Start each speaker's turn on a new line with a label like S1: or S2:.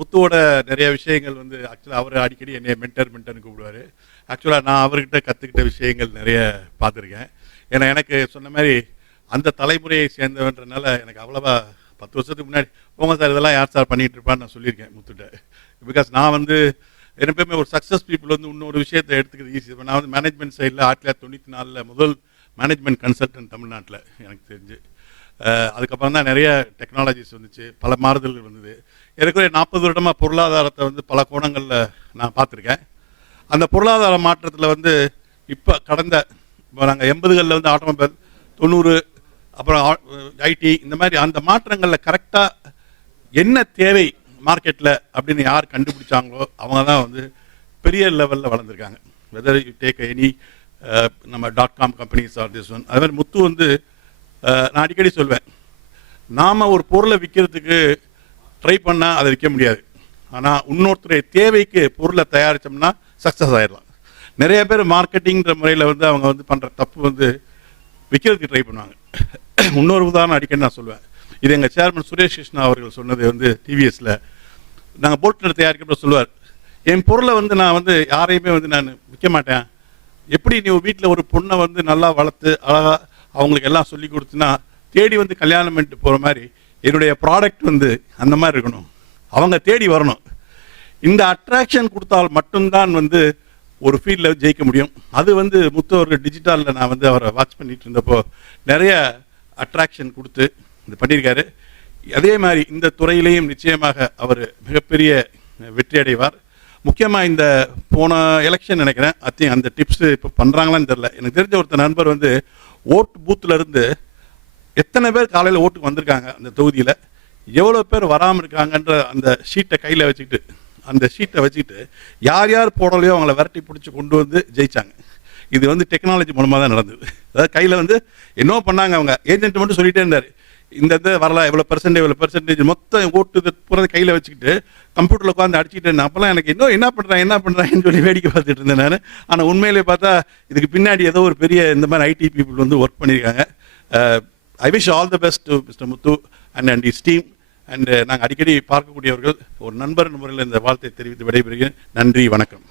S1: முத்துவோட நிறைய விஷயங்கள் வந்து ஆக்சுவலாக அவர் அடிக்கடி என்னை மென்டர் மென்டர்னு கூப்பிடுவார். ஆக்சுவலாக நான் அவர்கிட்ட கற்றுக்கிட்ட விஷயங்கள் நிறைய பார்த்துருக்கேன். ஏன்னா எனக்கு சொன்ன மாதிரி அந்த தலைமுறையை சேர்ந்தவன்றனால எனக்கு அவ்வளோவா பத்து வருஷத்துக்கு முன்னாடி போங்க சார் இதெல்லாம் யார் சார் பண்ணிகிட்டு இருப்பான்னு நான் சொல்லியிருக்கேன் முத்துட்ட. பிகாஸ் நான் வந்து எப்பயுமே ஒரு சக்ஸஸ் பீப்புள் வந்து இன்னொரு விஷயத்தை எடுத்துக்கிறது ஈஸி நான் வந்து மேனேஜ்மெண்ட் சைடில் ஆயிரத்தி தொள்ளாயிரத்தி தொண்ணூற்றி நாலில் முதல் மேனேஜ்மெண்ட் கன்சல்டன்ட் தமிழ்நாட்டில் எனக்கு தெரிஞ்சு. அதுக்கப்புறம் தான் நிறைய டெக்னாலஜிஸ் வந்துச்சு. பல மாறுதல்கள் வந்தது. ஏற்கனவே நாற்பது வருடமாக பொருளாதாரத்தை வந்து பல கோணங்களில் நான் பார்த்துருக்கேன். அந்த பொருளாதார மாற்றத்தில் வந்து இப்போ கடந்த இப்போ நாங்கள் எண்பதுகளில் வந்து ஆட்டோமொபைல் தொண்ணூறு அப்புறம் ஐடி இந்த மாதிரி அந்த மாற்றங்களில் கரெக்டாக என்ன தேவை மார்க்கெட்டில் அப்படின்னு யார் கண்டுபிடிச்சாங்களோ அவங்க தான் வந்து பெரிய லெவலில் வளர்ந்துருக்காங்க. வெதர் யூ டேக் எனி நம்ம dot com companies are this one அது மாதிரி முத்து வந்து நான் அடிக்கடி சொல்வேன் நாம் ஒரு பொருளை விற்கிறதுக்கு ட்ரை பண்ணால் அதை விற்க முடியாது. ஆனால் இன்னொருத்தருடைய தேவைக்கு பொருளை தயாரித்தோம்னா சக்ஸஸ் ஆயிடலாம். நிறைய பேர் மார்க்கெட்டிங்கிற முறையில் வந்து அவங்க வந்து பண்ணுற தப்பு வந்து விற்கிறதுக்கு ட்ரை பண்ணுவாங்க. இன்னொரு உதாரணம் அடிக்கடி நான் சொல்லுவேன். இது எங்கள் சேர்மன் சுரேஷ் கிருஷ்ணா அவர்கள் சொன்னது வந்து டிவிஎஸில் நாங்கள் போல்ட்னர் தயாரிக்கிறப்ப சொல்லுவார் என் பொருளை வந்து நான் வந்து யாரையுமே வந்து நான் விற்க மாட்டேன். எப்படி நீ வீட்டில் ஒரு பொண்ணை வந்து நல்லா வளர்த்து அழகாக அவங்களுக்கு எல்லாம் சொல்லி கொடுத்துனா தேடி வந்து கல்யாணம் பண்ணிட்டு போகிற மாதிரி என்னுடைய ப்ராடக்ட் வந்து அந்த மாதிரி இருக்கணும். அவங்க தேடி வரணும். இந்த அட்ராக்ஷன் கொடுத்தால் மட்டும்தான் வந்து ஒரு ஃபீல்டில் ஜெயிக்க முடியும். அது வந்து முத்து அவர்கள் டிஜிட்டலில் நான் வந்து அவரை வாட்ச் பண்ணிட்டு இருந்தப்போ நிறைய அட்ராக்ஷன் கொடுத்து இது பண்ணியிருக்காரு. அதே மாதிரி இந்த துறையிலையும் நிச்சயமாக அவர் மிகப்பெரிய வெற்றி அடைவார். முக்கியமாக இந்த போன எலெக்ஷன் நினைக்கிறேன். அத்தையும் அந்த டிப்ஸ் இப்போ பண்ணுறாங்களான்னு தெரில எனக்கு தெரிஞ்ச ஒருத்தர் நண்பர் வந்து ஓட் பூத்துலேருந்து எத்தனை பேர் காலையில் ஓட்டுக்கு வந்திருக்காங்க அந்த தொகுதியில்? எவ்வளோ பேர் வராமல் இருக்காங்கன்ற அந்த ஷீட்டை கையில் வச்சுக்கிட்டு அந்த ஷீட்டை வச்சுக்கிட்டு யார் யார் போடலையோ அவங்கள விரட்டி பிடிச்சி கொண்டு வந்து ஜெயிச்சாங்க. இது வந்து டெக்னாலஜி மூலமாக தான் நடந்தது. அதாவது கையில் வந்து என்னவோ பண்ணாங்க அவங்க. ஏஜென்ட் மட்டும் சொல்லிகிட்டே இருந்தார். இந்த இது வரலாம் எவ்வளோ பெர்சன்டேஜ் இவ்வளோ பெர்சன்டேஜ் மொத்தம் ஓட்டு போகிறத பூரா கையில் வச்சுக்கிட்டு கம்ப்யூட்டரில் உட்காந்து அடிச்சுட்டு இருந்தேன் அப்போல்லாம் எனக்கு இன்னும் என்ன பண்ணுறேன் என்ன பண்ணுறேன்னு சொல்லி வேடிக்கை பார்த்துட்டு இருந்தேன் நான். ஆனால் உண்மையிலே பார்த்தா இதுக்கு பின்னாடி ஏதோ ஒரு பெரிய இந்த மாதிரி ஐடி பீப்புள் வந்து ஒர்க் பண்ணியிருக்காங்க. I wish all the best to mister Muthu and and is team and நாங்கள் அடிக்கடி பார்க்கக்கூடியவர்கள் ஒரு நண்பர் முறையில் இந்த வாழ்த்தை தெரிவித்து விடைபெறுகிறேன். நன்றி வணக்கம்.